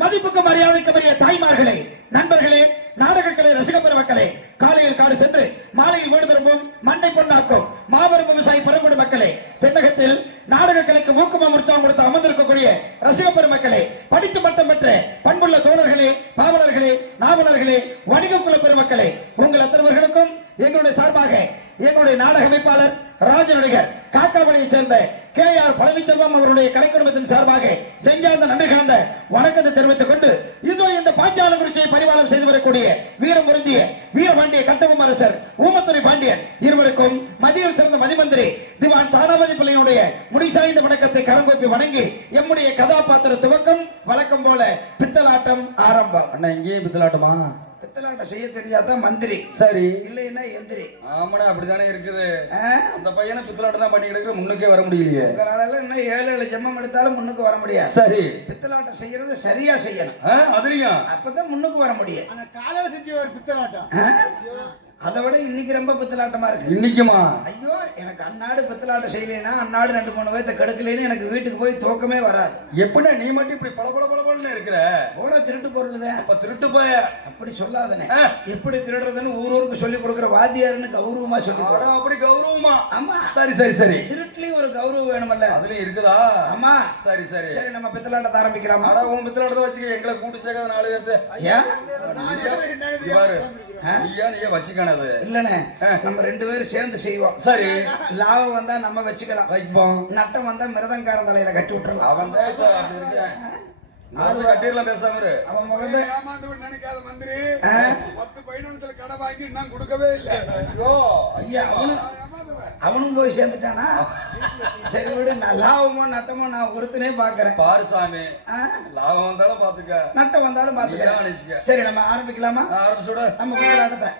மதிப்புக்கு மரியாதைக்கு பெரிய தாய்மார்களே, நண்பர்களே, நாடகக்கலை ரசிக பெருமக்களே, காலையில் காடு சென்று மாலையில் வீடு திரும்பும் மண்ணை பொன்னாக்கும் மாபெரும் விவசாயி பெருங்குடி மக்களே, தென்னகத்தில் நாடகக்கலைக்கு ஊக்கமும் உற்சாகம் கொடுத்து அமர்ந்திருக்கக்கூடிய ரசிக பெருமக்களே, படித்து பட்டம் பெற்ற பண்புள்ள தோழர்களே, பாவலர்களே, நாவலர்களே, வணிக குல பெருமக்களே, உங்கள் அத்தனைவர்களுக்கும் எங்களுடைய சார்பாக எங்களுடைய நாடக அமைப்பாளர் ராஜ நடிகர் காக்காமணியை சேர்ந்த KR பழனிச்செல்வம் அவருடைய கலை குடும்பத்தின் சார்பாக நெஞ்சார்ந்த நன்றி கலந்த வணக்கத்தை தெரிவித்துக் கொண்டு இதோ இந்த பாஞ்சாலங்குறிச்சியை பரிபாலனம் செய்து வரக்கூடிய வீரம் பொருந்திய வீரபாண்டிய கட்டபொம்ம அரசர் ஊமத்துறை பாண்டியன் இருவருக்கும் மதியில் சிறந்த மதிமந்திரி திவான் தானாபதி பிள்ளையுடைய முடிசாய்ந்த வணக்கத்தை கரங்கூப்பி வணங்கி எம்முடைய கதாபாத்திர துவக்கம் வழக்கம் போல பித்தலாட்டம் ஆரம்பம். அண்ணா இங்கேயும் பித்தலாட்டமா? பித்தலாட்டம் செய்ய தெரியாதான் மந்திரி, சரி இல்லைன்னா எந்திரி. ஆமாடா அப்படித்தானே இருக்குது. அந்த பையனை பித்தலாட்டம் தான் பண்ணி கிடக்குற, முன்னுக்கே வர முடியலையே. உங்களால இன்னும் 7 ஜென்மம் எடுத்தாலும் முன்னுக்கு வர முடியாது. சரி, பித்தலாட்டம் செய்யறது சரியா செய்யணும், அதுலயும் அப்பதான் முன்னுக்கு வர முடியும். ஆனா காலையில செஞ்ச ஒரு பித்தலாட்டம் அதை விட இன்னைக்கு ரொம்ப பித்தலாட்டமா இருக்கு. இன்னைக்குமா? ஐயோ, எனக்கு அன்னாடு பித்தலாட்டம் செய்யலைன்னா அன்னாடு 2-3 பேர்த்த கெடுக்கலைன்னு எனக்கு வீட்டுக்கு போய் தூக்கமே வராது. எப்படின்னா நீ மட்டும் இப்படி பல பல பலன்னு இருக்கிற? பூரா திருட்டு பொருள்தான். அப்ப திருட்டு போய அப்படி சொல்லாதனே. எப்படி திருடுறதுன்னு ஊருக்கு சொல்லி கொடுக்குற வாத்தியாருன்னு கௌரவமா சொல்லி. அப்படி கௌரவமா? ஆமா. சரி சரி சரி. திருட்டுலயும் ஒரு கௌரவம் வேணுமல்ல? அதுலயும் இருக்குதா? ஆமா. சரி சரி சரி, நம்ம பித்தலாட்டத்தை ஆரம்பிக்கிறோம். அட உன் பித்தலாட்டத்தை வச்சுக்க, எங்களை கூட்டு சேர்க்காத 4 பேர்த்து. ஏன் பாரு, நீயே வச்சுக்கானது இல்லனே, நம்ம 2 பேரும் சேர்ந்து செய்வோம். சரி, லாபம் வந்தா நம்ம வச்சுக்கலாம், வைப்போம். நட்டம் வந்தா மிருதங்காரன் தலையில கட்டி விட்டுறலாம். அவன் கட்டிடலாம் பேசாம அவன் முகத்தை நினைக்காத மந்திரி 10-15 கடை வாங்கி நான் கொடுக்கவே இல்லை. ஐயா, அவனும் போய் சேர்ந்துட்டானா? சரி விடு, லாபமோ நட்டமோ நான் ஒருத்தனே பாக்குறேன். பாரு சாமி, லாபம் வந்தாலும் பாத்துக்க, நட்டம் வந்தாலும் பாத்துக்க. சரி, நம்ம ஆரம்பிக்கலாமா? ஆரம்பிச்சுட. நம்ம பித்தலாட்டத்தை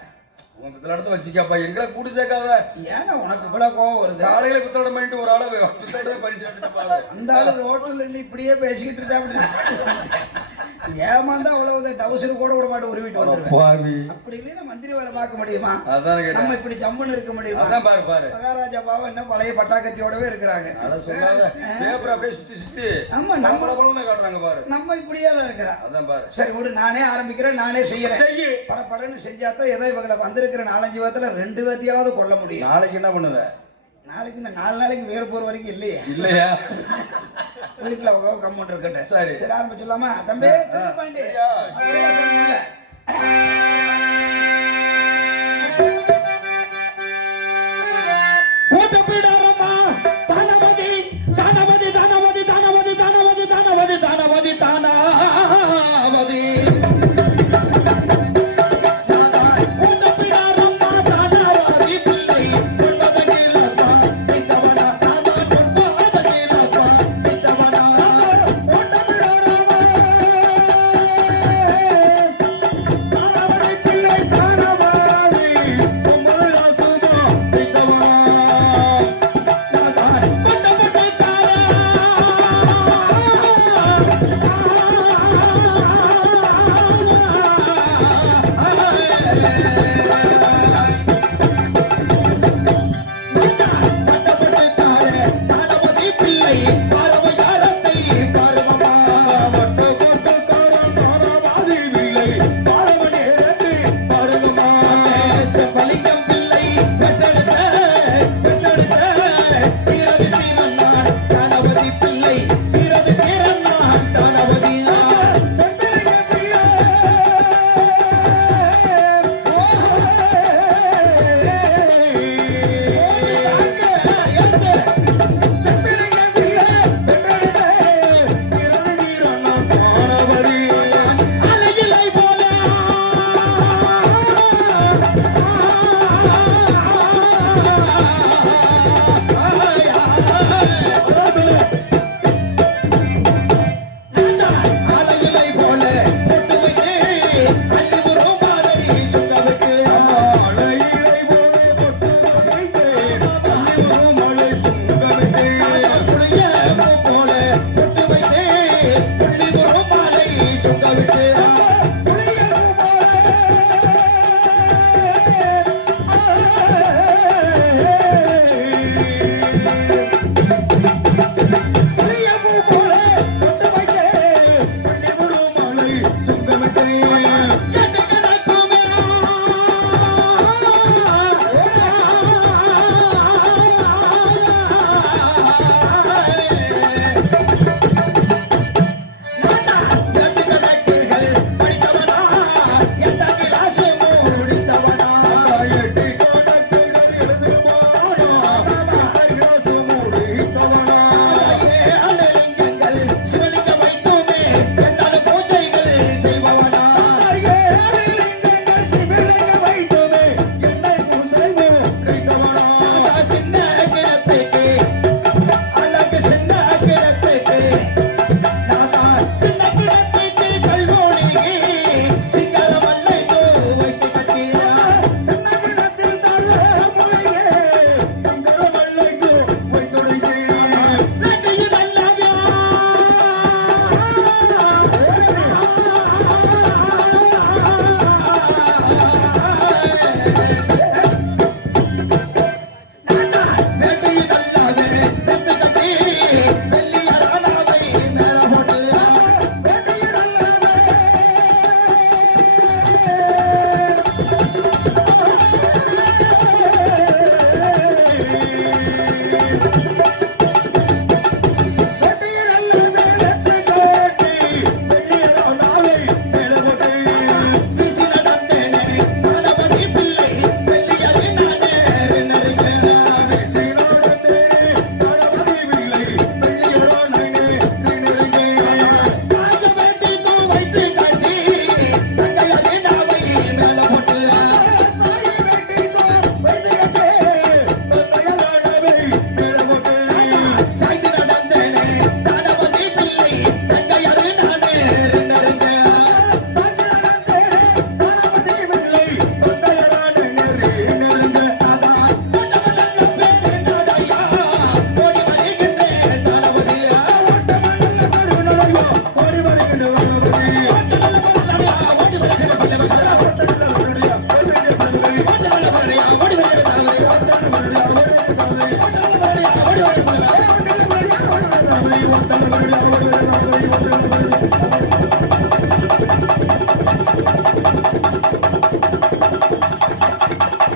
உன் பித்தலாட்டத்தை வச்சுக்கப்பா, எங்களை கூட்டு சேர்க்காத. ஏன்னா உனக்கு இவ்வளவு கோவம் வருது? காலையில பித்தலாட்டம் பண்ணிட்டு ஒரு ஆளை பித்தலாட்டம் பண்ணிட்டு வந்துட்டு அந்த ஆளு ரோட்ல நின்று இப்படியே பேசிக்கிட்டு இருக்கா. அப்படி ஏமாந்தா அவ்வளவு டவுசர் கூட விட மாட்டேன், உருவிட்டு வந்துருவேன். அப்படி இல்லைன்னா மந்திரி வேலை பார்க்க முடியுமா? நம்ம இப்படி ஜம்முன்னு இருக்க முடியுமா? பாரு பாரு, மகாராஜா பாவம் என்ன பழைய பட்டாக்கத்தியோடவே இருக்கிறாங்க. அப்படியே சுத்தி சுத்தி ஆமா, நம்ம காட்டுறாங்க பாரு. நம்ம இப்படியே தான் இருக்கிறோம். அதான் பாரு. சரி விடு, நானே ஆரம்பிக்கிறேன், நானே செய்யறேன். படப்படன்னு செஞ்சாதான் ஏதோ இவங்களை வந்திருக்கிற 4-5 பேர்த்துல 2 பேர்த்தையாவது கொல்ல முடியும். நாளைக்கு என்ன பண்ணுவேன்? நாளைக்கு 4 நாளைக்கு வேறு போற வரைக்கும் இல்லையா? இல்லையா? வீட்டுல கம்மௌண்ட் இருக்கட்டும். சரி சரி, ஆரம்பிச்சுலாமா? தம்பி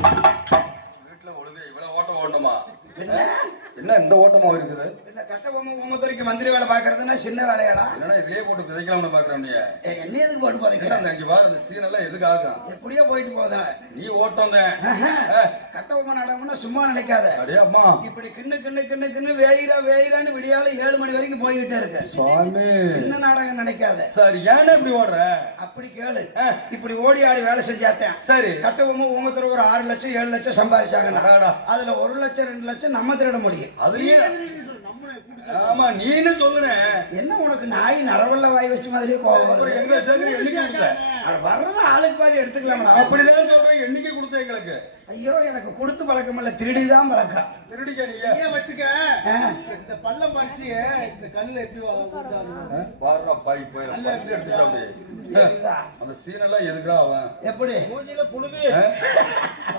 வீட்டுல ஒழுங்கு இவ்வளவு ஓட்டம் ஓடணுமா? என்ன இந்த ஓட்டமா இருக்குது? கட்டபொம்மை ஊமத்துறைக்கு மந்திரி வேலை பாக்குறதுன்னா சின்ன வேலையாடா? என்னடா இதுலயே போட்டு விதைக்கலாம்னு பாக்குறேன் நீ. என்ன எதுக்கு போட்டு போதைக்கிற? அந்த அங்க பாரு அந்த சீன் எல்லாம் எதுக்கு ஆகும்? எப்படியோ போயிட்டு போதா நீ ஓட்டம் தான். கட்டபொம்மை நடமுன்னா சும்மா நினைக்காத. அடே அம்மா இப்படி கிண்ணு கிண்ணு கிண்ணு கிண்ணு வேயிரான்னு விடியால 7 மணி வரைக்கும் போய்கிட்டே இருக்க. சுவாமி சின்ன நாடகம் நினைக்காத. சரி ஏன் இப்படி ஓடுற? அப்படி கேளு. இப்படி ஓடி ஆடி வேலை செஞ்சாத்தேன். சரி கட்டபொம்மை ஊமத்துறை ஒரு 6 லட்சம் 7 லட்சம் சம்பாதிச்சாங்க. அதுல 1 லட்சம் 2 லட்சம் நம்ம திருட முடியும். அதுலயே ஆமா நீன்னு சொல்லுனே. என்ன உனக்கு நாய் நரவல்ல வாய் வச்ச மாதிரியே கோவம் வருது? எங்க சேர்ந்து எண்ணிக்கை கொடுத்த? வர்றது ஆளுக்கு பாதி எடுத்துக்கலாம்டா. அப்படிதான் சொல்றேன். எண்ணிக்கை கொடுத்த எங்களுக்கு. ஐயோ எனக்கு கொடுத்து பழக்கம் இல்ல, திருடிதான் பழக்கம். திருடிக்க நீ ஏன் வச்சுக்க இந்த பள்ளம் பறிச்சு இந்த கல்ல எப்படி பாருடா பாய் போய் எடுத்துட்டா அப்படியே. அந்த சீன் எல்லாம் எதுக்குடா அவன்? எப்படி மூஞ்சில புழுது?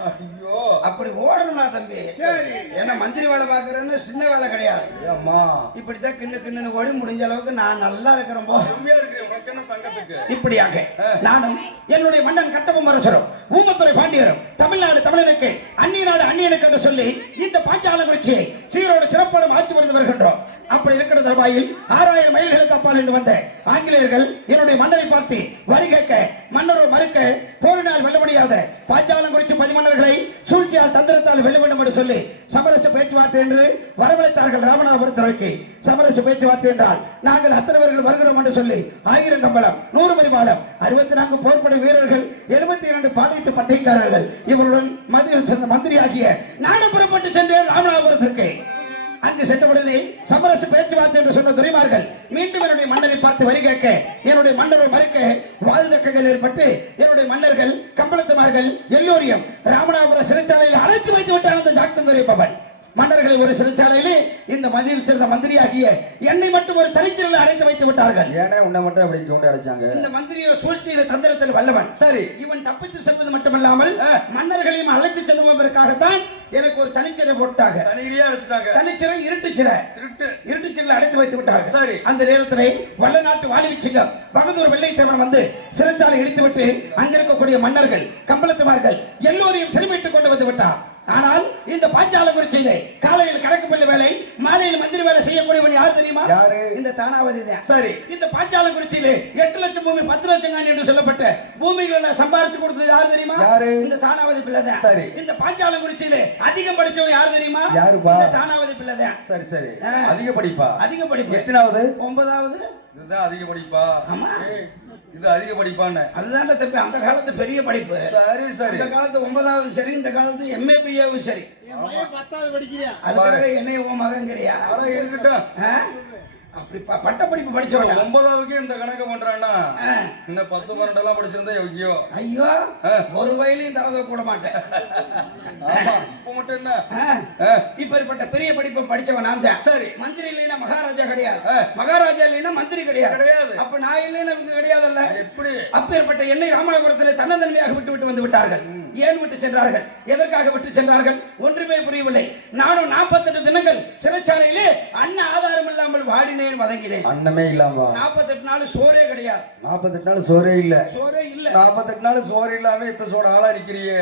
ஐயோ அப்படி ஓடணும்னா தம்பி. சரி ஏன்னா மந்திரி வேலை பாக்குறேன்னு சின்ன வேலை கிடையாது. அம்மா இப்படித்தான் கிண்ணு கிண்ணு ஓடி முடிஞ்ச அளவுக்கு நான் நல்லா இருக்கிறேன் போ. உண்மையா இருக்கிறேன் உனக்கு தங்கத்துக்கு. இப்படியாக நானும் என்னுடைய மன்னன் கட்டபொம்மரசரும் ஊமத்துறை பாண்டியரும் தமிழ்நாடு தமிழனுக்கு அந்நிய நாடு அந்நியனுக்கு என்று சொல்லி இந்த பாஞ்சாலங்குறிச்சியை சீரோடு சிறப்போடு ஆட்சி புரிந்து வருகின்றோம். அப்படி இருக்கிற தருவாயில் 6000 மைல்களுக்கு அப்பால் என்று வந்த ஆங்கிலேயர்கள் என்னுடைய மன்னரை பார்த்து வரி கேட்க மன்னரோ மறுக்க போரினால் வெல்ல முடியாத பாஞ்சாலங்குறிச்சி 10 மன்னர்களை சூழ்ச்சியால் தந்திரத்தால் வெல்ல வேண்டும் என்று சொல்லி சமரச பேச்சுவார்த்தை என்று வரவழைத்தார்கள். ராமநாதபுரத்துறைக்கு சமரச பேச்சுவார்த்தை என்றால் நாங்கள் அத்தனை பேர்கள் வருகிறோம் என்று சொல்லி 1000 கம்பளம் 100 மரிபாலம் 64 போர்ப்படை வீரர்கள் 72 பாளையத்து பட்டைக்காரர்கள் இவருடன் மதுரையில் சேர்ந்த மந்திரியாகிய நானும் புறப்பட்டு சென்றேன் ராமநாதபுரத்திற்கு. அங்கு சென்றவுடனே சமரச பேச்சுவார்த்தை என்று சொன்ன துரைமார்கள் மீண்டும் என்னுடைய மன்னரை பார்த்து வரி கேட்க என்னுடைய மன்னரை மறுக்க வாழ்தக்கங்கள் ஏற்பட்டு என்னுடைய மன்னர்கள் கம்பளத்துமார்கள் எல்லோரையும் ராமநாதபுரம் சிறைச்சாலையில் அழைத்து வைத்து விட்டார் அந்த ஜாக்சன் துரைப்பவன். மன்னர்களை ஒரு சிறைச்சாலையிலே இந்த மந்திரியில் சேர்ந்த மந்திரியாகிய என்னை மட்டும் ஒரு தனிச்சிறையில் அடைத்து வைத்து விட்டார்கள். ஏன்னா உன்னை மட்டும் அப்படி கொண்டு அடைச்சாங்க? இந்த மந்திரியோ சூழ்ச்சியில தந்திரத்தில் வல்லவன். சரி, இவன் தப்பித்து செல்வது மட்டுமல்லாமல் மன்னர்களையும் அழைத்து செல்வதற்காகத்தான் எனக்கு ஒரு தனிச்சிறை போட்டாங்க. தனியா அடைச்சிட்டாங்க. தனிச்சிறை இருட்டுச்சிறை. இருட்டுச்சிறையில் அடைத்து வைத்து விட்டார்கள். சரி, அந்த நேரத்திலே வல்ல நாட்டு வாலிபிச்சிங்கம் பகதூர் வெள்ளைத்தேவன் வந்து சிறைச்சாலை இடித்துவிட்டு அங்கிருக்கக்கூடிய மன்னர்கள் கம்பளத்துமார்கள் எல்லோரையும் சிறுமிட்டுக் கொண்டு வந்து விட்டார். ஆனால் இந்த பாஞ்சாலங்குறிச்சியிலே காலையில் கணக்குப்பள்ளி வேலை, மாலையில் மந்திரி வேலை செய்யக்கூடியவன் யார் தெரியுமா? யாரு? இந்த தானாவதி தான். சரி, இந்த பாஞ்சாலங்குறிச்சியிலே 8 லட்சம் பூமி 10 லட்சம் காணி என்று சொல்லப்பட்ட பூமிகளை சம்பாரிச்சு கொடுத்தது யார் தெரியுமா? யாரு? இந்த தானாவதி பிள்ளை தான். சரி, இந்த பாஞ்சாலங்குறிச்சியிலே அதிகம் படிச்சவன் யார் தெரியுமா? யாருப்பா? இந்த தானாவதி பிள்ளை தான். சரி சரி, அதிக படிப்பா? அதிக படிப்பு. எத்தனாவது? 9வது. இதுதான் அதிக படிப்பா? ஆமா, இது அதிக படிப்பான்னு. அதுதான் தம்பி, அந்த காலத்து பெரிய படிப்பு. சரி சரி, இந்த காலத்து 9வது சரி, இந்த காலத்து MA BA சரி. என் பையன் 10வது படிக்கிறியா? அதுக்காக என்னைய உன் மகங்கிறியா? இருக்கட்டும். அப்படி பட்ட படிப்பு படிச்சவங்க 9வதுக்கே இந்த கணக்கு பண்றான்னா இன்னும் 10 12 எல்லாம் படிச்சிருந்தா எவ்வளோ? ஐயோ, ஒரு வயலையும் தரத கூட மாட்டேன். இப்ப மட்டும் என்ன, இப்படிப்பட்ட பெரிய படிப்பை படிச்சவன் நான் தான். சரி, மந்திரி இல்லைன்னா மகாராஜா கிடையாது, மகாராஜா இல்லைன்னா மந்திரி கிடையாது. அப்ப நான் இல்லைன்னா இவங்க கிடையாதுல்ல. எப்படி? அப்பேற்பட்ட என்னை ராமநாதபுரத்தில் தன்னந்தன்மையாக விட்டு விட்டு வந்து விட்டார்கள். ஏன் விட்டு சென்றார்கள்? எதற்காக விட்டு சென்றார்கள்? ஒன்றுமே புரியவில்லை. நானும் 48 தினங்கள் சிறைச்சாலையிலே அன்ன ஆதாரம் இல்லாமல் வாடினேன், வதங்கினேன். அன்னமே இல்லாம 48 நாள் சோறே கிடையாது. 48 நாள் சோறே இல்ல. சோறே இல்ல. 48 நாள் சோறு இல்லாம எத்த சோட ஆளா நிக்கிறியே.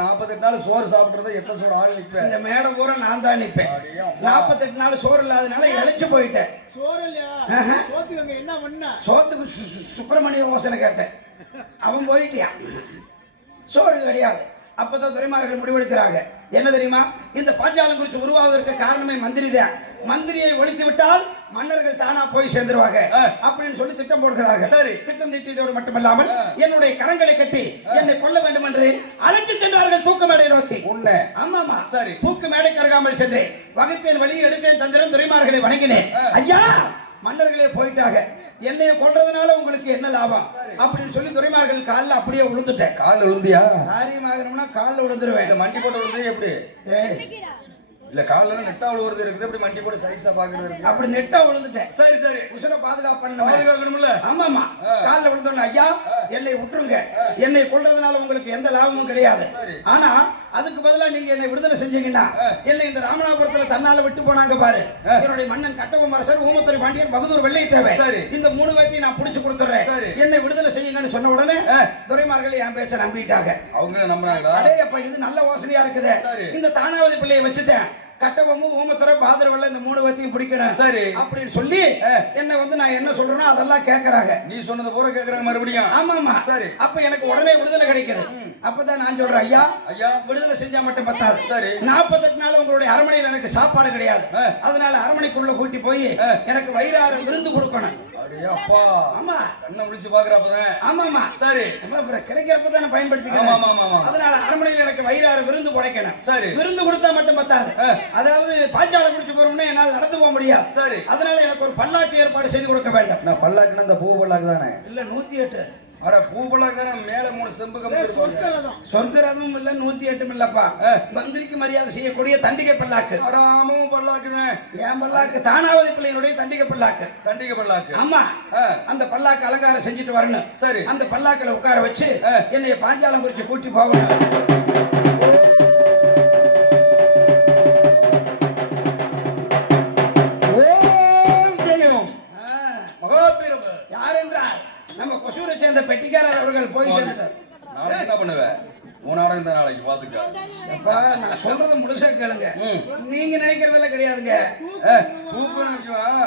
48 நாள் சோறு சாப்பிடுறத எத்த சோட ஆள் நிப்பேன். இந்த மேடை பூரா நான் தான் நிப்பேன். 48 நாள் சோறு இல்லாதனால இழைச்சு போயிட்டேன். சோறு இல்லையா? சோத்துக்கு என்ன பண்ண? சோத்துக்கு சுப்பிரமணிய யோசனை கேட்டேன். அவன் போயிட்டியா? சோறு கிடையாது. அப்பதான் துறைமார்கள் முடிவெடுக்கிறாங்க. என்ன தெரியுமா? இந்த பாஞ்சாலங்குறிச்சி உருவாவதற்கு காரணமே மந்திரி தான். மந்திரியை ஒழித்து விட்டால் மன்னர்கள் தானா போய் சேர்ந்துருவாங்க அப்படின்னு சொல்லி திட்டம் போடுகிறார்கள். சரி, திட்டம் தீட்டியதோடு மட்டுமல்லாமல் என்னுடைய கரங்களை கட்டி என்னை கொல்ல வேண்டும் என்று அழைத்து சென்றார்கள் தூக்கு மேடை நோக்கி. உண்மை? ஆமாமா. சரி, தூக்கு மேடை கருகாமல் சென்றேன். வகுத்தேன், வழி எடுத்தேன், தந்திரம், துறைமார்களை வணங்கினேன். ஐயா, மன்னர்களே போயிட்டாங்க, என்னைய கொல்றதுனால உங்களுக்கு என்ன லாபம் அப்படின்னு சொல்லி துரைமார்கள் காலில் அப்படியே விழுந்துட்டேன். காலில் விழுந்தியா? காரியமாகணும்னா காலில் விழுந்துருவேன். மண்டி போட்டு விழுந்து எப்படி? இல்ல, காலில் நெட்டா விழுவுறது இருக்குது, அப்படி மண்டி போட்டு சைஸா பாக்குறது இருக்கு. அப்படி நெட்டா விழுந்துட்டேன். சரி சரி, உசுர பாதுகாப்பு பாதுகாக்கணும்ல. ஆமாமா. காலில் விழுந்தோன்னு ஐயா என்னை விட்டுருங்க, என்னை கொல்றதுனால உங்களுக்கு எந்த லாபமும் கிடையாது. ஆனா அதுக்கு பதிலா நீங்க என்னை விடுதலை செஞ்சீங்கன்னா என்னை இந்த ராமநாதபுரத்துல தன்னால விட்டு போனாங்க பாரு, என்னுடைய மன்னன் கட்டபொம்மரசர், ஊமத்துறை பாண்டியன், பகதூர் வெள்ளைத்தேவன், இந்த 3 பேத்தையும் நான் புடிச்சு கொடுத்துறேன், என்னை விடுதலை செய்யுங்கன்னு சொன்ன உடனே துரைமார்கள் என் பேச்ச நம்பிட்டாங்க. அவங்க நம்புறாங்க. அடே அப்ப இது நல்ல யோசனையா இருக்குது. இந்த தானாவதி பிள்ளையை வச்சுட்டேன், கட்டபொம்மு, ஊமத்துறை, பாதரவல்ல, இந்த 3 பேத்தையும் பிடிக்கணும். சரி அப்படின்னு சொல்லி என்ன வந்து நான் என்ன சொல்றேனோ அதெல்லாம் கேட்கறாங்க. நீ சொன்னது பூரா கேட்கறாங்க மறுபடியும். ஆமாமா. சரி, அப்ப எனக்கு உடனே விடுதலை கிடைக்குது. அப்பதான் நான் சொல்றேன், ஐயா ஐயா விடுதலை செஞ்சா மட்டும் பத்தாது. சரி, 48 நாள் உங்களுடைய அரண்மனையில் எனக்கு சாப்பாடு கிடையாது. அதனால அரண்மனைக்குள்ள கூட்டி போய் எனக்கு வயிறார விருந்து கொடுக்கணும். ஆமா, என்ன விழிச்சு பாக்குறப்பதான். ஆமாமா. சரி, கிடைக்கிறப்பதான் பயன்படுத்திக்கணும். அதனால அரண்மனையில் எனக்கு வயிறார விருந்து படைக்கணும். சரி, விருந்து கொடுத்தா மட்டும் பத்தாது. அதாவது பாஞ்சாலங்குறிச்சி போறோம்னா என்னால் நடந்து போக முடியாது. சரி, அதனால எனக்கு ஒரு பல்லாக்கு ஏற்பாடு செய்து கொடுக்க வேண்டும். நான் பல்லாக்குன்னா இந்த பூ பல்லாக்கு தானே? இல்ல, 108. அட, பூ பல்லாக்கு தானே, மேல 3 செம்பு கம்பி. சொர்க்கரதம் இல்ல, 108 இல்லப்பா. மந்திரிக்கு மரியாதை செய்யக்கூடிய தண்டிகை பல்லாக்கு. அடாமும் பல்லாக்கு தான். என் பல்லாக்கு தானாவதி பிள்ளையினுடைய தண்டிகை பல்லாக்கு. தண்டிகை பல்லாக்கு. ஆமா, அந்த பல்லாக்கு அலங்காரம் செஞ்சுட்டு வரணும். சரி, அந்த பல்லாக்குல உட்கார வச்சு என்னைய பாஞ்சாலங்குறிச்சி கூட்டி போகணும். நம்ம கொசூரை சேர்ந்த பெட்டிக்காரர் அவர்கள் போய் சேர்ந்தார். நான் என்ன பண்ணுவேன்? நாளைக்கு நாளைக்கு பாத்துக்க. நான் சொல்றது முழுசா கேளுங்க. நீங்க நினைக்கிறதெல்லாம் கிடையாதுங்க.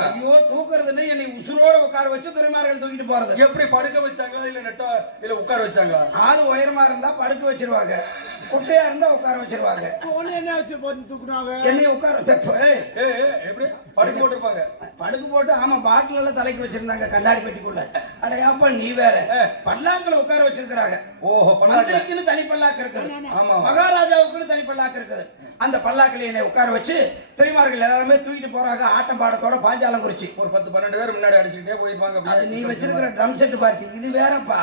ஐயோ, தூக்குறதுன்னு என்னை உசுரோட உட்கார வச்சு துரைமார்கள் தூக்கிட்டு போறது. எப்படி படுக்க வச்சாங்களா இல்ல நெட்டா இல்ல உட்கார வச்சாங்களா? ஆளு உயரமா இருந்தா படுக்க வச்சிருவாங்க, குட்டையா இருந்தா உட்கார வச்சிருவாங்க. என்ன வச்சு தூக்குனாங்க? என்னைய உட்கார எப்படி படுக்க போட்டுருப்பாங்க? படுக்க போட்டு, ஆமா, பாட்டில் எல்லாம் தலைக்கு வச்சிருந்தாங்க கண்ணாடி பெட்டிக்குள்ள. அடையாப்பா நீ வேற, பல்லாக்குல உட்கார வச்சிருக்காங்க. ஓஹோ, மந்திரிக்குன்னு தனி பல்லாக்கு இருக்குது, மகாராஜாவுக்குன்னு தனி பல்லாக்கு இருக்குது. அந்த பல்லாக்குல என்னை உட்கார வச்சு திரைமார்கள் எல்லாருமே தூக்கிட்டு போறாங்க. ஆட்டம் பாடத்தோட பாஞ்சாலங்குறிச்சி ஒரு 10-12 பேர் முன்னாடி அடிச்சுக்கிட்டே போயிருப்பாங்க. அது நீ வச்சிருக்கிற ட்ரம் செட் பார்த்து இது வேறப்பா.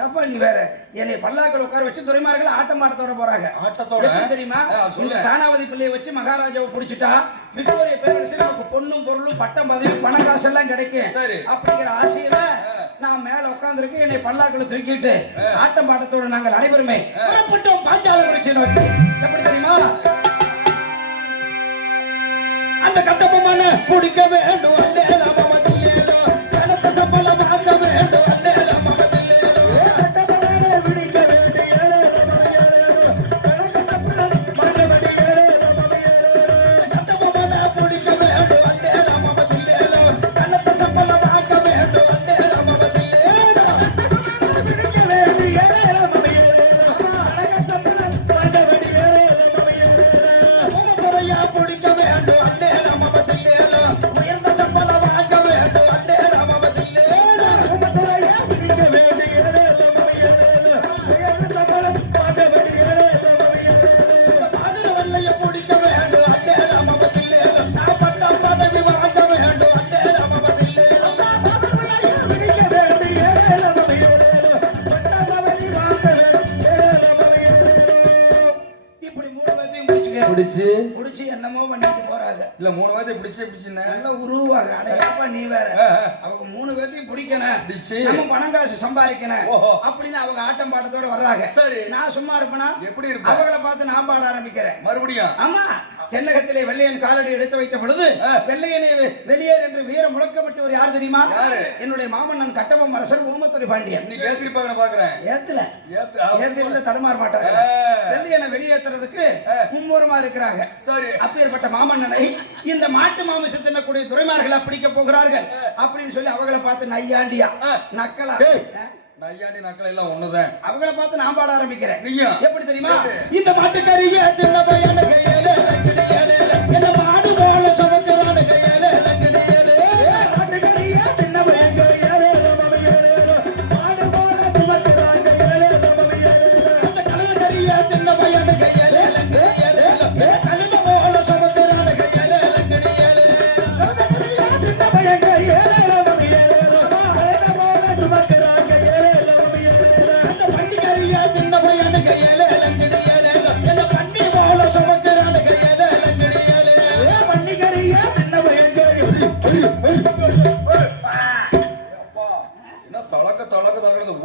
ஏப்பா நீ வேற என்னை பல்லாக்கள் உட்கார வச்சு துரைமார்கள் ஆட்டம் ஆட்டத்தோட போறாங்க. ஆட்டத்தோட? எப்படி தெரியுமா? சொல்லு. இந்த தானாவதி பிள்ளையை வச்சு மகாராஜாவை பிடிச்சிட்டா விக்டோரியா பேரரசு நமக்கு பொண்ணும் பொருளும் பட்டம் பதவி பணம் காசு எல்லாம் கிடைக்கும் சரி. அப்படிங்கிற ஆசையில நான் மேல உட்கார்ந்துருக்கு என்னை பல்லாக்களை தூக்கிட்டு ஆட்டம் பாட்டத்தோட நாங்கள் அனைவருமே புறப்பட்டோம் பாஞ்சாலங்குறிச்சி நோக்கி. எப்படி தெரியுமா? அந்த கட்டபொம்மனை பிடிக்க வேண்டும் அல்லேலா மமதில்லேலோ, கனத்த சம்பளம் ஆக்க வேண்டும் அல்லேலா மமதில்லேலோ, கட்டபொம்மனை பிடிக்க வேண்டும் ஏலேலா மமதில்லேலோ, கனத்த சம்பளம் ஆக்க வேண்டும் ஏலேலா மமதில்லேலோ, கட்டபொம்மனை பிடிக்க வேண்டும் அல்லேலா மமதில்லேலோ, கனத்த சம்பளம் ஆக்க வேண்டும் அல்லேலா மமதில்லேலோ, கட்டபொம்மனை பிடிக்க வேண்டும் ஏலேலா மமதில்லேலோ, கனத்த சம்பளம் ஆக்க வேண்டும் ஏலேலா மமதில்லேலோ, உமதுரையா பிடிக்க வேண்டும் பிடிச்சு என்னமோ பண்ணிட்டு போறாங்க. இல்ல 3 பேர்த்தை பிடிச்சுன்னு நல்ல உருவாங்க. அடையாப்பா நீ வேற அவங்க 3 பேர்த்தையும் பிடிக்கணும், நம்ம பணம் காசு சம்பாதிக்கணும் அப்படின்னு அவங்க ஆட்டம் பாட்டத்தோட வர்றாங்க. சரி, நான் சும்மா இருப்பேனா? எப்படி இருப்ப? அவங்கள பார்த்து நான் பாட ஆரம்பிக்கிறேன் மறுபடியும். ஆமா, தென்னகத்திலே வெள்ளையன் காலடி எடுத்து வைத்த பொழுது வெள்ளையனை வெளியேறு என்று வீர முழக்கப்பட்டவர் யார் தெரியுமா? என்னுடைய மாமன்னன் கட்டபொம்மன் அரசர் ஊமத்துறை பாண்டியன். நீ ஏத்திருப்பாங்க பாக்குறேன். ஏத்துல தடுமாற மாட்டாங்க. வெள்ளையனை வெளியேற்றுறதுக்கு மும்முரமா இருக்கிறாங்க. அப்பேற்பட்ட மாமன்னனை இந்த மாட்டு மாமிசம் தின்னக்கூடிய துரைமார்களை பிடிக்க போகிறார்கள் அப்படின்னு சொல்லி அவங்களை பார்த்து நையாண்டியா நக்கலா நையாண்டி நக்கலை எல்லாம் ஒண்ணுதான். அவங்கள பார்த்து நான் பாட ஆரம்பிக்கிறேன். எப்படி தெரியுமா? இந்த மாட்டுக்கறிய தின்ன பையன கையில என்ன மாடு போல சுமக்கிறான கையில மாட்டுக்கறிய தின்ன பையன் கையில மாடு போல சுமக்கிறான் கையில அந்த கழுதக்கறிய தின்ன பையன கையில கழுத போல சுமக்கிறான கையில கழுதக்கறிய தின்ன பையன் கையில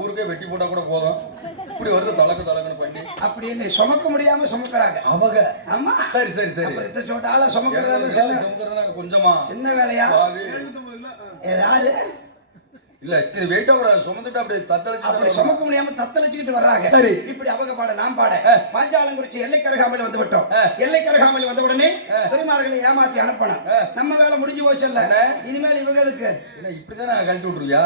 ஊருக்கே வெட்டி போட்டா கூட போதும். இப்படி வருது தலக்கு பண்ணி அப்படின்னு சுமக்க முடியாம சுமக்கிறாங்க அவங்க. ஆமா, சரி சரி சரி. சோட்டால சுமக்கிறது கொஞ்சமா சின்ன வேலையா? யாரு இல்ல இத்தனை வெயிட் அவர் சுமந்துட்டு அப்படியே தத்தளிச்சு சுமக்க முடியாம தத்தளிச்சுக்கிட்டு வர்றாங்க. சரி, இப்படி அவங்க பாட நான் பாட பாஞ்சாலங்குறிச்சி எல்லைக்கருகாமையில் வந்து விட்டோம். எல்லைக்கருகாமையில் வந்த உடனே துரைமார்களை ஏமாத்தி அனுப்பணும். நம்ம வேலை முடிஞ்சு போச்சல்ல, இனிமேல் இவங்க எதுக்கு? இப்படிதான் கழட்டி விட்டுருவியா?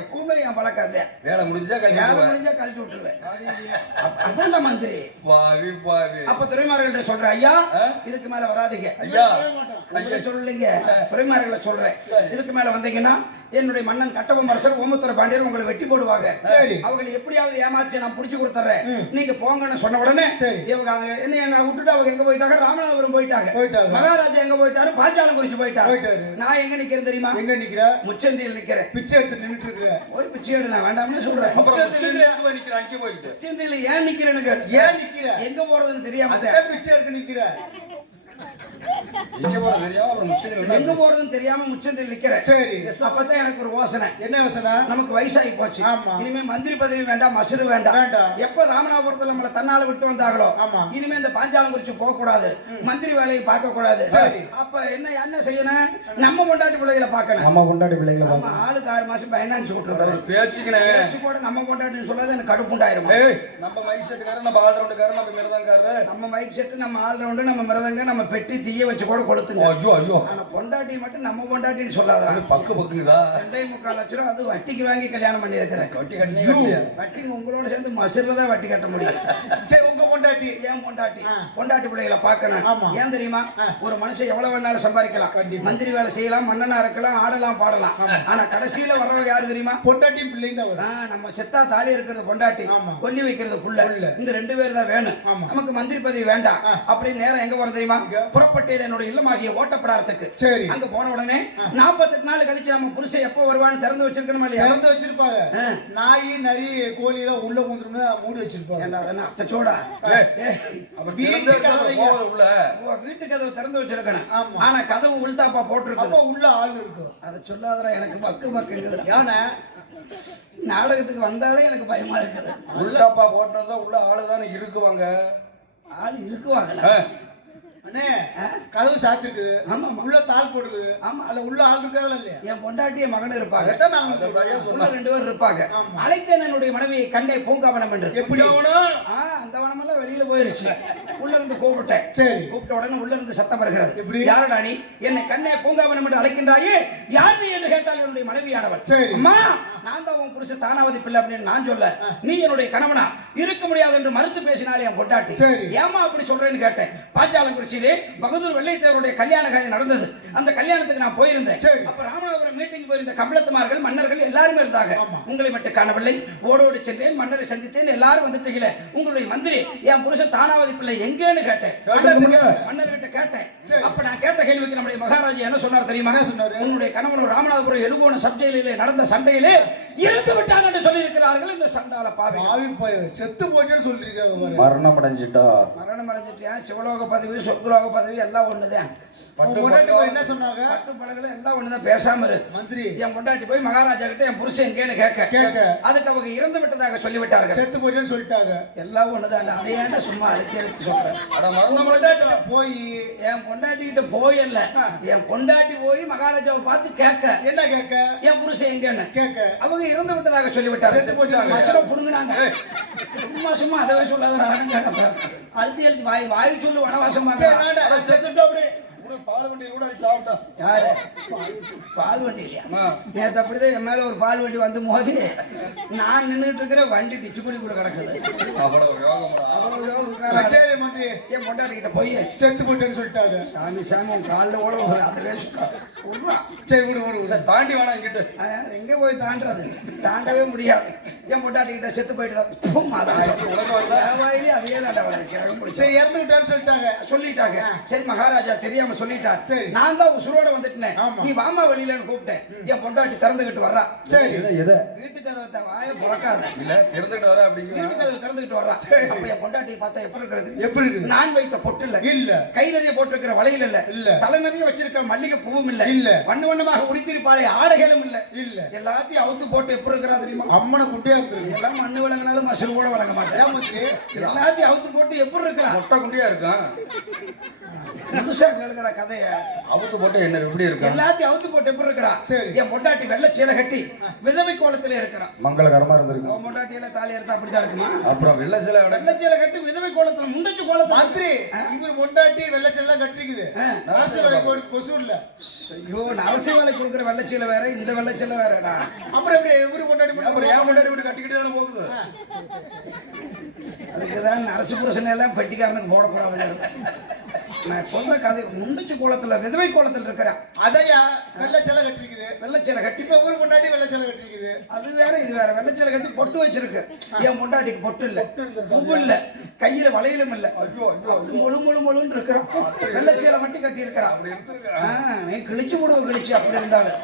எப்பவுமே என் பழக்கம் வேலை முடிஞ்சா கழட்டி விட்டுருவேன். அதான் மந்திரி பாவி பாவி. அப்ப துரைமார்கள் சொல்ற, ஐயா இதுக்கு மேல வராதீங்க. ஐயா சொல்லுங்க, துரைமார்களை சொல்றேன். இதுக்கு மேல வந்தீங்கன்னா என்னுடைய மன்னன் கட்டபொம்மன் அரசர் ஊமத்துறை பாண்டியர் உங்களை வெட்டி போடுவாங்க. அவங்களை எப்படியாவது ஏமாற்றி நான் புடிச்சு கொடுத்துறேன், நீங்க போங்கன்னு சொன்ன உடனே இவங்க என்ன விட்டுட்டு அவங்க எங்க போயிட்டாங்க? ராமநாதபுரம் போயிட்டாங்க. மகாராஜா எங்க போயிட்டாரு? பாஞ்சாலங்குறிச்சி போயிட்டாரு. நான் எங்க நிக்கிறேன் தெரியுமா? எங்க நிக்கிறேன்? முச்சந்தியில் நிக்கிறேன். பிச்சை எடுத்து நின்னுட்டு இருக்கேன். ஒரு பிச்சை எடு, நான் வேண்டாம்னு சொல்றேன். முச்சந்தியில் ஏன் நிக்கிறேன்னு ஏன் நிக்கிறேன்? எங்க போறதுன்னு தெரியாம பிச்சை எடுக்க நிக்கிறேன். எங்க போறதுன்னு தெரியாம முச்சந்தில் நிக்கிறேன். சரி, அப்பதான் எனக்கு ஒரு யோசனை. என்ன யோசனை? நமக்கு வயசாகி போச்சு, இனிமே மந்திரி பதவி வேண்டாம், மசுறு வேண்டாம். எப்ப ராமநாதபுரத்துல நம்மள தன்னால விட்டு வந்தாங்களோ இனிமே இந்த பாஞ்சாலங்குறிச்சி போக கூடாது, மந்திரி வேலையை பார்க்க கூடாது. அப்ப என்ன செய்யணும்? நம்ம கொண்டாட்டி பிள்ளைகளை பார்க்கணும். நம்ம கொண்டாட்டி பிள்ளைகளை ஆளுக்கு 6 மாசம் பைனான்ஸ் விட்டுருக்காரு. பேச்சு கூட நம்ம கொண்டாட்டின்னு சொல்லாத எனக்கு கடுப்புண்டாயிரும். நம்ம மைக் செட்டுக்காரர், நம்ம ஆல்ரவுண்டுக்காரர், நம்ம மிருதங்காரர், நம்ம மைக் செட்டு, நம்ம ஆல்ரவுண்டு, நம்ம மிருதங்க, நம்ம பெட்டி தீய வச்சு கூட கொளுத்துங்க. ஐயோ ஐயோ. ஆனா பொண்டாட்டி மட்டும் நம்ம பொண்டாட்டின்னு சொல்லாத. பக்கு பக்குதா 2.25 லட்சம் அது வட்டிக்கு வாங்கி கல்யாணம் பண்ணி இருக்கிறேன். வட்டி உங்களோட சேர்ந்து மசுரில் தான் வட்டி கட்ட முடியும். சரி, உங்க பொண்டாட்டி ஏன் பொண்டாட்டி பிள்ளைகளை பார்க்கணும். ஏன் தெரியுமா? ஒரு மனுஷன் எவ்வளவு வேணாலும் சம்பாதிக்கலாம், மந்திரி வேலை செய்யலாம், மன்னனா இருக்கலாம், ஆடலாம், பாடலாம். ஆனா கடைசியில வர்றவங்க யாரு தெரியுமா? பொண்டாட்டி பிள்ளை தான். நம்ம செத்தா தாலி இருக்கிறது பொண்டாட்டி, கொல்லி வைக்கிறது புள்ள. இந்த 2 பேர் தான் வேணும். நமக்கு மந்திரி பதவி வேண்டாம் அப்படின்னு நேரம் எங்க போறது தெரியுமா? புறப்பட்டு கோப்பப்பட்டியில் என்னுடைய இல்லமாகிய ஓட்டப்படாரத்துக்கு. சரி. அங்க போன உடனே 48 நாள் கழிச்சு நம்ம புருஷன் எப்போ வருவான்னு திறந்து வச்சிருக்கணுமா இல்லையா? திறந்து வச்சிருப்பாங்க. நாய் நரி கோழி எல்லாம் உள்ள மூந்துரும்னா மூடி வச்சிருப்பாங்க. அச்சோடா வீட்டு கதவு திறந்து வச்சிருக்கணும். ஆனா கதவு உள்தாப்பா போட்டிருக்கு. உள்ள ஆள் இருக்கும். அதை சொல்லாதடா, எனக்கு பக்கு பக்குங்குது. ஏன்னா நாடகத்துக்கு வந்தாலே எனக்கு பயமா இருக்குது. உள்டாப்பா போட்டதா உள்ள ஆளுதானே இருக்குவாங்க. ஆள் இருக்குவாங்க. அண்ணே கதவு சாத்திருக்குது. ஆமா. உள்ள தாள் போட்டுருக்குது. ஆமா. அதுல உள்ள ஆள் இருக்காங்களா இல்லையா? என் பொண்டாட்டிய மகன் இருப்பாங்க. அதான் நான் உள்ள 2 பேர் இருப்பாங்க. அழைத்தேன் என்னுடைய மனைவியை கண்டே பூங்காவனம் என்று. எப்படி அந்த வனமெல்லாம் வெளியில போயிருச்சு. உள்ள இருந்து கூப்பிட்டேன். சரி. கூப்பிட்ட உடனே உள்ள இருந்து சத்தம் வருகிறது. எப்படி? யாரடா நீ? என்னை கண்ணே பூங்காவனம் என்று அழைக்கின்றாயே, யார் நீ என்று கேட்டால் என்னுடைய மனைவியானவள். சரி. அம்மா, நான் தான் உன் புருஷன் தானாவதி பிள்ளை அப்படின்னு நான் சொல்ல, நீ என்னுடைய கணவனா இருக்க முடியாது என்று மறுத்து பேசினாலே என் பொண்டாட்டி. ஏமா அப்படி சொல்றேன்னு கேட்டேன். பாஞ்சாலங்குறிச்சியிலே பகதூர் வெள்ளைத்தேவருடைய கல்யாண காரியம் நடந்தது. அந்த கல்யாணத்துக்கு நான் போயிருந்தேன். அப்ப ராமநாதபுரம் மீட்டிங் போயிருந்த கம்பளத்துமார்கள் மன்னர்கள் எல்லாருமே இருந்தாங்க. உங்களை மட்டும் காணவில்லை. ஓடோடு சென்றேன், மன்னரை சந்தித்தேன், எல்லாரும் வந்துட்டீங்களே, உங்களுடைய மந்திரி என் புருஷன் தானாவதி பிள்ளை எங்கேன்னு கேட்டேன். மன்னர்கிட்ட கேட்டேன். அப்ப நான் கேட்ட கேள்விக்கு நம்முடைய மகாராஜா என்ன சொன்னார் தெரியுமா? உன்னுடைய கணவன் ராமநாதபுரம் எழுகோண சப்ஜெயிலே நடந்த சண்டையிலே இறந்து விட்டாங்க என்று சொல்லி இருக்கிறார்கள். இந்த சண்டால பாவி செத்து போயிட்டேன்னு சொல்லிருக்காங்க. மரணம் அடைஞ்சிட்டார். மரணம் அடைஞ்சிட்டியா? சிவலோக பதவி சொர்க்கலோக பதவி எல்லாம் ஒண்ணுதான். என்ன சொன்னாங்க? பட்டு படகுல எல்லாம் ஒண்ணுதான். பேசாம இரு. மந்திரி என் பொண்டாட்டி போய் மகாராஜா கிட்ட என் புருஷன் எங்கேன்னு கேட்க அதுக்கு அவங்க இறந்து விட்டதாக சொல்லிவிட்டார்கள். செத்து போயிட்டேன்னு சொல்லிட்டாங்க. எல்லாம் ஒண்ணுதான். அதை ஏன்டா சும்மா அழுத்தி சொல்றேன்? போய் என் பொண்டாட்டி கிட்ட போயல்ல, என் பொண்டாட்டி போய் மகாராஜாவை பார்த்து கேட்க. என்ன கேட்க? என் புருஷன் எங்கன்னு கேட்க. அவங்க இறந்து விட்டதாக சொல்லிவிட்டாங்க. புடுங்கினாங்க. சும்மா சும்மா அதவே சொல்லாத அழுத்தி அழுத்தி வாய் சொல்லு வனவாசம். பால் வண்டி கூட சாப்பிட்டோம். யாரு? பால் வண்டி இல்லையா? நேற்று அப்படிதான் என் மேல ஒரு பால் வண்டி வந்து மோதி நான் நின்றுட்டு இருக்கிற வண்டி டிச்சு பண்ணி கூட கிடக்குது. சரி மந்திரி, என் பொண்டாட்டி கிட்ட போய் செத்து போயிட்டேன்னு சொல்லிட்டாங்க. சாமி சாமி உன் காலில் ஓட அதுவே சரி விடு விடு தாண்டி வேணாம் இங்கிட்டு. எங்க போய் தாண்டது? தாண்டவே முடியாது. என் பொண்டாட்டி கிட்ட செத்து போயிட்டு அதே தாண்ட சரி இறந்து விட்டான்னு சொல்லிட்டாங்க. சரி மகாராஜா தெரியாம சொல்லிட்டார். சரி நான் தான் உசுரோட வந்துட்டேன். நீ வாமா வெளியிலன்னு கூப்பிட்டேன். என் பொண்டாட்டி திறந்துகிட்டு வர்றா. சரி வீட்டுக்கு கதவை வாயை புறக்காத. இல்ல திறந்துகிட்டு வர அப்படிங்க. வீட்டுக்கு கதவை திறந்துகிட்டு வர்றா. அப்ப என் பொண்டாட்டி பார்த்தா எப்படி இருக்கிறது? எப்படி இருக்குது? நான் வைத்த பொட்டு இல்ல, இல்ல கை நிறைய போட்டிருக்கிற வளையல் இல்ல, தலை நிறைய வச்சிருக்கிற மல்லிகை பூவும் இல்ல, வண்ண வண்ணமாக உடுத்திருப்பாளே ஆடைகளும் இல்ல. எல்லாத்தையும் அவுத்து போட்டு எப்படி இருக்கிறா தெரியுமா? அம்மனை குட்டியா இருக்கு. எல்லாம் மண்ணு விளங்கினாலும் மசூல் கூட வழங்க மாட்டேன். எல்லாத்தையும் அவுத்து போட்டு எப்படி இருக்கிறா? மொட்டை குண்டியா இருக்கான். முழுசா கேளுங்கடா கதைய. அவுத்து போட்டு என்ன எப்படி இருக்கு? எல்லாத்தையும் அவுத்து போட்டு எப்படி இருக்கிறா? என் பொண்டாட்டி வெள்ளை சீலை கட்டி விதவை கோலத்திலே இருக்கிறான். மங்களகரமா இருந்திருக்கு. பொண்டாட்டி எல்லாம் தாலி எடுத்தா அப்படிதான் இருக்குமா? அப்புறம் வெள்ளை சீலை கட்டி விதவை கோலத்துல முண்டச்சு கோலத்துல மந்திரி இவர் பொண்டாட்டி வெள்ளை சீலை தான் கட்டிக்குது. அரசு வேலை கொசு இல்ல. ஐயோ அரசு வேலை கொடுக்குற வெள்ளை சீலை வேற, இந்த வெள்ளை சீலை வேறடா. அப்புறம் எப்படி இவரு பொண்டாட்டி அப்புறம் ஏன் பொண்டாட்டி விட்டு கட்டிக்கிட்டு தானே போகுது? அதுக்குதான் அரசு புருஷன் எல்லாம் பெட்டிக்காரனுக்கு போடக்கூடாது. நான் சொல்ற கதை முண்டிச்சு கோலத்துல விதவை கோலத்துல இருக்கிறேன். அதையா வெள்ளச்சேலை கட்டிருக்குது. வெள்ளச்சேலை கட்டி இப்ப ஊர் பொண்டாட்டி வெள்ளச்சேலை கட்டிருக்குது. அது வேற இது வேற. வெள்ளச்சேலை கட்டி பொட்டு வச்சிருக்கு. என் பொண்டாட்டிக்கு பொட்டு இல்ல, பூவு இல்ல, கையில வளையலும் இல்ல. முழு முழு முழுன்னு இருக்கிறான். வெள்ளச்சேலை மட்டும் கட்டி இருக்கிறான். நீ கிழிச்சு முடுவ கிழிச்சு அப்படி இருந்தாலும்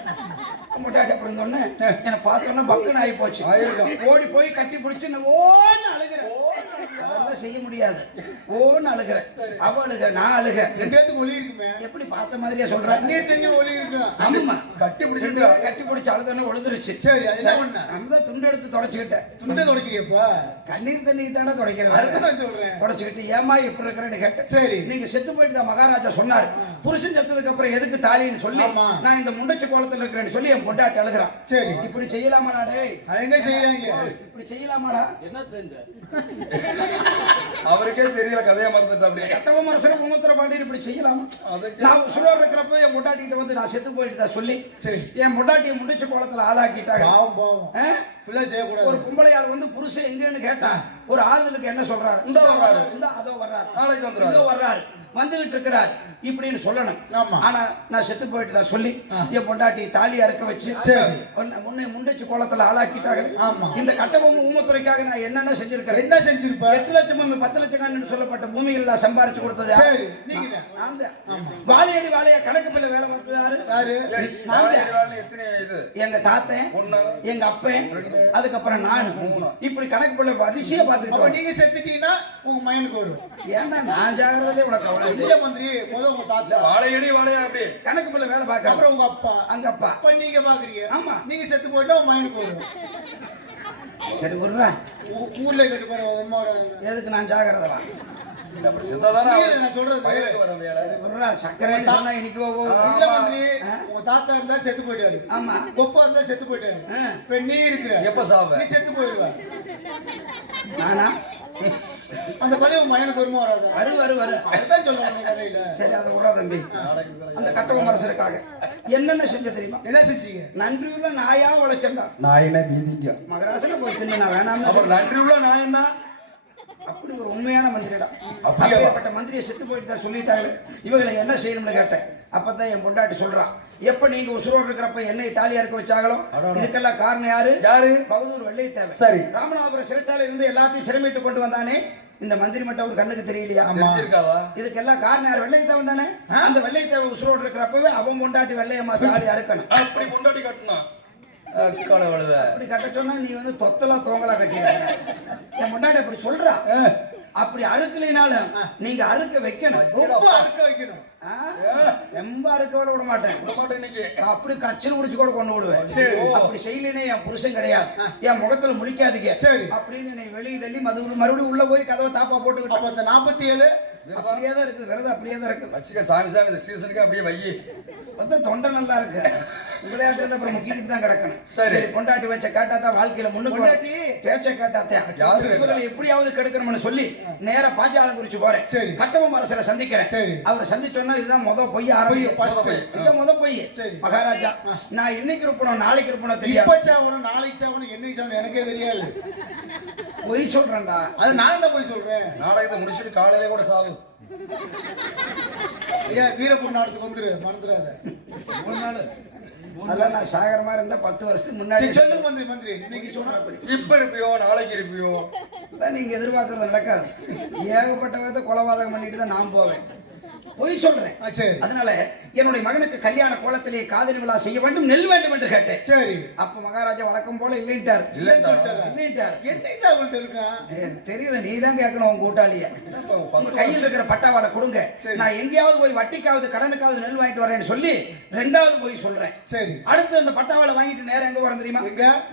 பொண்டாட்டி அப்படி இருந்தோன்னு என்னை பார்த்தோன்னா பக்குன்னு ஆகி போச்சு. ஓடி போய் கட்டி பிடிச்சு ஓன்னு அழுகிறேன். அதெல்லாம் செய்ய முடியாது. ஓன்னு அழுகிறேன். அவ அழுக, நான் அழுக. ரெண்டு பேத்துக்கு ஒளி இருக்குமே. எப்படி பார்த்த மாதிரியா சொல்றேன்? நீர் தண்ணி ஒளி இருக்கு. ஆமா கட்டி பிடிச்சு அழுதானே ஒழுதுருச்சு. சரி என்ன பண்ண? நம்ம துண்டு எடுத்து தொடச்சுக்கிட்டேன். துண்டை தொடக்கிறியப்பா? கண்ணீர் தண்ணி தானே தொடக்கிறேன். அதுதான் சொல்றேன். தொடச்சுக்கிட்டு ஏமா எப்படி இருக்கிறேன்னு கேட்டேன். சரி நீங்க செத்து போயிட்டு தான் மகாராஜா சொன்னார். புருஷன் செத்ததுக்கு அப்புறம் எதுக்கு தாலின்னு சொல்லி நான் இந்த முண்டச்சு கோலத்துல இருக்கிறேன்னு சொல்லி என் பொண்டாட்டி அழுகிறான். சரி இப்படி செய்யலாமாடா? டேய் அது எங்க செய்யறாங்க? இப்படி செய்யலாமாடா? என்ன செஞ்ச? அவருக்கே தெரியல, கதையா மறந்துட்டா. அப்படியே கட்டவ மனசுல முகத்திர பாண்டி இப்படி செய்யலாமா? நான் உசுரோட இருக்கிறப்ப என் பொண்டாட்டி கிட்ட வந்து நான் செத்து போயிட்டு தான் சொல்லி என் பொண்டாட்டியை முண்டிச்சு கோலத்துல ஆளாக்கிட்டாங்க. ஒரு பொம்பளையால் வந்து புருஷன் எங்கன்னு கேட்டா ஒரு ஆறுதலுக்கு என்ன சொல்றாரு? இந்த வர்றாரு, இந்த அதோ வர்றாரு, நாளைக்கு வந்துறாரு, இதோ வர்றாரு. வந்துகிட்டு இருக்கிறார் இப்படின்னு சொல்லணும். ஆமா. ஆனா நான் செத்து போயிட்டு தான் சொல்லி என் பொண்டாட்டி தாலி அறுக்க வச்சு சரி. முன்னை முண்டச்சு கோலத்துல ஆளாக்கிட்டாங்க. ஆமா. இந்த கட்டபொம்மு ஊமத்துறைக்காக நான் என்னென்ன செஞ்சிருக்கிறேன். என்ன செஞ்சிருப்ப? 8 லட்சம் 10 லட்சம் சொல்லப்பட்ட பூமிகள் நான் சம்பாரிச்சு கொடுத்தது சரி, நீங்க தான். நான் தான். வாழையடி வாழையா கணக்கு பிள்ளை வேலை பார்த்தது யாரு? நான் தான். எத்தனை இது எங்க தாத்தன், ஒண்ணு, எங்க அப்பன், அதுக்கப்புறம் நான். இப்படி கணக்கு பிள்ளை வரிசையா அப்ப பாத்துக்கிட்டு நீங்க செத்துட்டீங்கன்னா உங்க மைனுக்கு வரும். ஏன்னா நான் ஜாகிரதையே உனக்கு அவ்வளவு இல்ல மந்திரி, முதல்ல உங்க இல்ல தாத்தா, வாழையடி வாழையா அப்படி கணக்கு பிள்ளை வேலை பார்க்க அப்புறம் உங்க அப்பா, அங்க அப்பா. அப்ப நீங்க பாக்குறீங்க. ஆமா. நீங்க செத்து போயிட்டா உங்க மைனுக்கு வரும். சரி விடுறா, ஊர்ல கட்டு பாரு அம்மா வராது. எதுக்கு நான் ஜாகிரதை வா அப்படி செத்தாதானே இல்ல, நான் சொல்றது பையனுக்கு வர வேலை. விடுறா. சக்கரை சொன்னா இன்னைக்கு இல்ல மந்திரி, உங்க தாத்தா இருந்தா செத்து போயிட்டாரு. ஆமா. கொப்பா இருந்தா செத்து போயிட்டாரு. இப்ப நீ இருக்கிற, எப்ப சாவ? நீ செத்து போயிடுவ. நானா அந்த பதவி உங்க மைனுக்கு வருமா வராதா? வரு அதுதான் சொல்லுவாங்க கதையில. சரி அதை விடுறா தம்பி. அந்த கட்டபொம்மு அரசருக்காக என்னென்ன செஞ்ச தெரியுமா? என்ன செஞ்சீங்க? நன்றியுள்ள நாயா உழைச்சண்டா. நான் என்ன வீதிங்க மகராசன போய் தின்னு நான் வேணாம்னு அப்புறம் நன்றி உள்ள நான் என்ன அப்படி ஒரு உண்மையான மந்திரிடா. அப்படியா? அப்படிப்பட்ட மந்திரியை செத்து போயிட்டு தான் சொல்லிட்டாங்க. இவங்களை என்ன செய்யணும்னு கேட்டேன். அப்பதான் என் பொண்டாட்டி சொல்றான், எப்ப நீங்க உசுரோடு இருக்கிறப்ப என்னை தாலியா இருக்க வச்சாங்களோ இதுக்கெல்லாம் காரணம் யாரு? பகதூர் வெள்ளை தேவை. சரி. ராமநாதபுரம் சிறைச்சாலையில இருந்து எல்லாத்தையும் சிறைமிட்டு கொண்டு வந்தானே, இந்த மந்திரி மட்டும் ஒரு கண்ணுக்கு தெரியலையா? இதுக்கெல்லாம் காரணம் யார்? வெள்ளை தேவன் தானே. அந்த வெள்ளை தேவை உசுரோடு இருக்கிறப்பவே அவன் பொண்டாட்டி வெள்ளையம்மா தாலியா இருக்கணும். அப்படி பொண்டாட்டி கட்டணும். அப்படி கட்ட சொன்னா நீ வந்து தொத்தலா தோங்கலா கட்டி என் முன்னாடி அப்படி சொல்றா. அப்படி அறுக்கலைனாலும் நீங்க அறுக்க வைக்கணும். ரொம்ப அறுக்க வைக்கணும். ரொம்ப அறுக்க விட மாட்டேன். அப்படி கச்சில் முடிச்சு கூட கொண்டு விடுவேன். அப்படி செய்யலனே என் புருஷன் கிடையாது, என் முகத்துல முழிக்காதீங்க அப்படின்னு என்னை வெளியே தள்ளி மறுபடியும் உள்ள போய் கதவை தாப்பா போட்டுக்கிட்டு. அப்ப அந்த 47 அப்படியே தான் இருக்குது, விரதம் அப்படியே தான் இருக்குது. வச்சுக்க சாமி சாமி இந்த சீசனுக்கு அப்படியே வையி. வந்து தொண்டை நல்லா இருக்கு. விளையாட்டு அப்புறம் முக்கிட்டு தான் கிடக்கணும். சரி, பொண்டாட்டி வச்ச கேட்டாதான் வாழ்க்கையில முன்னுக்கு பேச்ச கேட்டாத்தான் இவர்களை எப்படியாவது கெடுக்கணும்னு சொல்லி நேர பாஞ்சாலங்குறிச்சி போறேன். கட்டபொம்மு அரசரை சந்திக்கிறேன். அவரை சந்திச்சோன்னா இதுதான் முத பொய் ஆரம்பி. இதான் முத பொய். மகாராஜா, நான் இன்னைக்கு இருப்பணும் நாளைக்கு இருப்பணும் தெரியாது. நாளைக்கு சாவணும் என்னைக்கு சாவணும் எனக்கே தெரியாது. பொய் சொல்றேன்டா. அது நான் தான் பொய் சொல்றேன். நாடகத்தை முடிச்சுட்டு காலையில கூட சாவு. வீரபுண்ணாடத்துக்கு வந்துரு, மறந்துடாத. அதெல்லாம் நான் சாகர மாதிரி இருந்தா 10 வருஷத்துக்கு முன்னாடி சொல்லு மந்திரி. நீங்க சொன்ன இப்ப இருப்பியோ நாளைக்கு இருப்பியோ நீங்க எதிர்பார்க்கறது நடக்காது. ஏகப்பட்ட விதத்தை கொலபாதகம் பண்ணிட்டு தான் நான் போவேன். பொய் சொல்றேன். அதனால என்னுடைய மகனுக்கு கல்யாண கோலத்திலே காதலி விழா செய்ய வேண்டும், நெல் வேண்டும் என்று கேட்டேன். சரி. அப்ப மகாராஜா வழக்கம் போல இல்லைன்ட்டார். தெரியல, நீ தான் கேட்கணும் உங்க கூட்டாளிய. கையில் இருக்கிற பட்டாவாளை கொடுங்க, நான் எங்கேயாவது போய் வட்டிக்காவது கடனுக்காவது நெல் வாங்கிட்டு வரேன்னு சொல்லி 2வது போய் சொல்றேன். சரி. அடுத்து அந்த பட்டாவாளை வாங்கிட்டு நேரம் எங்க போறேன் தெரியுமா?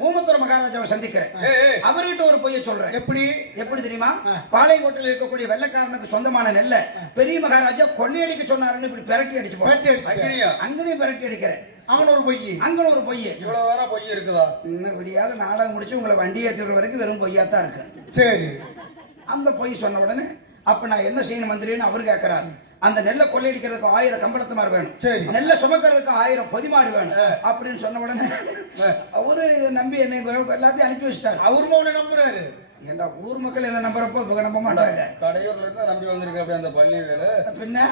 ஊமத்துறை மகாராஜாவை சந்திக்கிறேன். அவர்கிட்ட ஒரு பொய்ய சொல்றேன். எப்படி தெரியுமா? பாளையங்கோட்டையில் இருக்கக்கூடிய வெள்ளக்காரனுக்கு சொந்தமான நெல்லை பெரிய மகாராஜா கொள்ளையடிக்க சொன்னாருன்னு இப்படி பிரட்டி அடிச்சு அங்கனையும் பிரட்டி அடிக்கிறேன். அங்க ஒரு பொய். இவ்வளவுதானா பொய் இருக்குதா? இன்னும் விடியாத நாடகம் முடிச்சு உங்களை வண்டி ஏற்றுற வரைக்கும் வெறும் பொய்யாத்தான் இருக்கு. சரி. அந்த பொய் சொன்ன உடனே அப்ப நான் என்ன செய்யணும் மந்திரின்னு அவர் கேட்கிறாரு. அந்த நெல்லை கொள்ளையடிக்கிறதுக்கு 1000 கம்பளத்துமார் வேணும், நெல்லை சுமக்கிறதுக்கு 1000 பொதிமாடு வேணும் அப்படின்னு சொன்ன உடனே அவரு நம்பி என்னை எல்லாத்தையும் அனுப்பி வச்சுட்டாரு. அவரு உன்னை நம்புறாரு. ஏண்டா ஊர் மக்கள் என்ன நம்புறப்போ இவங்க நம்ப மாட்டாங்க. கடையூர்ல இருந்து நம்பி வந்திருக்க அப்படி அந்த பள்ளி வேலை. பின்ன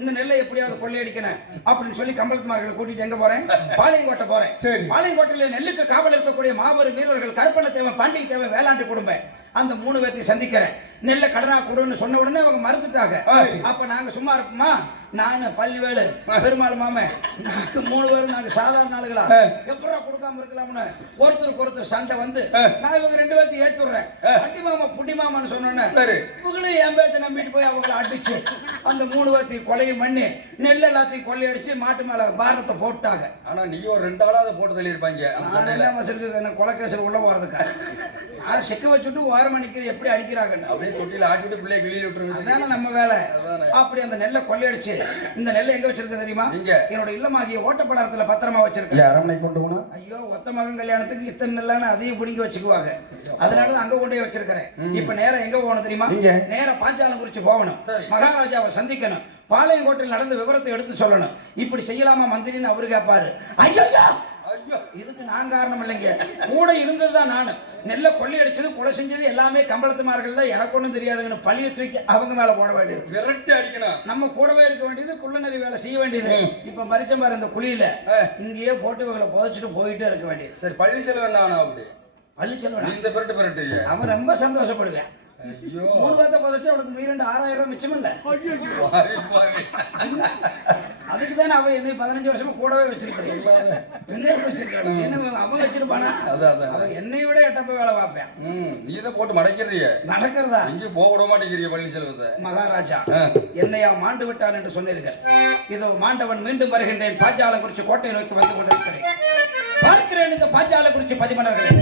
இந்த நெல்லை எப்படியாவது கொள்ளையடிக்கணும் அப்படின்னு சொல்லி கம்பளத்துமார்களை கூட்டிட்டு எங்க போறேன்? பாளையங்கோட்டை போறேன். பாளையங்கோட்டையில நெல்லுக்கு காவல் இருக்கக்கூடிய மாபெரும் வீரர்கள் கருப்பண்ண தேவன், பாண்டிய தேவன், வேளாண்டி குடும்பம், அந்த 3 பேர்த்தையும் சந்திக்கிறேன். நெல்லை கடனா கொடுன்னு சொன்ன உடனே அவங்க மறுத்துட்டாங்க. அப்ப நாங்க சும்மா இருப்போமா? நானு பள்ளிவேலு பெருமாள் மாமன் நாங்க 3 பேரும் நாங்க சாதாரண ஆளுகளா எப்படா கொடுக்காம இருக்கலாம்னு ஒருத்தருக்கு சண்டை வந்து நான் இவங்க 2 பேர்த்தையும் ஏத்துறேன். அட்டி மாமா புட்டி மாமான்னு சொன்னோன்னே இவங்களும் என் பேச்சை நம்பிட்டு போய் அவங்களை அடிச்சு அந்த 3 பேர்த்தையும் கொலையும் பண்ணி நெல் எல்லாத்தையும் கொள்ளையடிச்சு மாட்டு மேல பாரத்தை போட்டாங்க. ஆனா நீ ஒரு 2 ஆளாவது போட்டு தள்ளி இருப்பாங்க. கொலைக்கேசல் உள்ள போறதுக்கு நான் செக்க வச்சுட்டு ஓரம் அடிக்கிறது எப்படி அடிக்கிறாங்க அப்படியே தொட்டில ஆட்டிட்டு பிள்ளைய கிளியில விட்டுருங்க. அதான நம்ம வேலை. அப்படி அந்த நெல்லை கொள்ளையடிச்சு இந்த நெல்லை எங்க வச்சிருக்க தெரியுமா? என்னோட இல்லமாகிய ஓட்டப்படாரத்துல பத்திரமா வச்சிருக்கேன். அரண்மனை கொண்டு போனா ஐயோ ஒத்த மகன் கல்யாணத்துக்கு இத்தனை நெல்லான அதையும் பிடிங்கி வச்சுக்குவாங்க. அதனால அங்க கொண்டே வச்சிருக்கிறேன். இப்ப நேரம் எங்க போகணும் தெரியுமா? நேரம் பாஞ்சாலங்குறிச்சி போகணும், மகாராஜாவை சந்திக்கணும், பாளையங்கோட்டையில் நடந்த விவரத்தை எடுத்து சொல்லணும். இப்படி செய்யலாமா மந்திரின்னு அவரு கேட்பாரு. ஐயோ இதுக்கு நான் காரணம் இல்லைங்க, கூட இருந்ததுதான் நானு. நெல்லை கொள்ளை அடிச்சது கொலை செஞ்சது எல்லாமே கம்பளத்துமார்கள் தான், எனக்கு ஒண்ணும் தெரியாதுங்கன்னு பழிய தூக்கி அவங்க மேல போட வேண்டியது. விரட்டி அடிக்கணும். நம்ம கூடவே இருக்க வேண்டியது, குள்ளநரி வேலை செய்ய வேண்டியது. இப்ப மறிச்ச மாதிரி அந்த குழியில இங்கேயே போட்டு இவங்களை புதைச்சிட்டு போயிட்டே இருக்க வேண்டியது. சரி, பள்ளி செல்வம் என்ன ஆனா அப்படி பள்ளி செல்வன் இந்த விரட்டு அவன் ரொம்ப சந்தோஷப்படுவேன். ஐயோ, 3 வாரத்தை புதைச்சு அவனுக்கு 6000 ரூபாய் மிச்சம் இல்ல. அதுக்குதானே அவன் என்னை 15 வருஷமா கூடவே வச்சிருக்கான். அவன் வச்சிருப்பானா? அவன் என்னை விட எட்டப்ப வேலை பார்ப்பேன். நீதான் போட்டு மடக்கிறிய நடக்கிறதா? இங்க போக விட மாட்டேங்கிறிய பள்ளி செல்வத்தை. மகாராஜா என்னையா மாண்டு விட்டான் என்று சொன்னீர்கள். இதோ மாண்டவன் மீண்டும் வருகின்றேன். பாஞ்சாலங்குறிச்சி கோட்டையை நோக்கி வந்து கொண்டிருக்கிறேன். பார்க்கிறேன் இந்த பாஞ்சாலங்குறிச்சி பதிமன்னர்களை.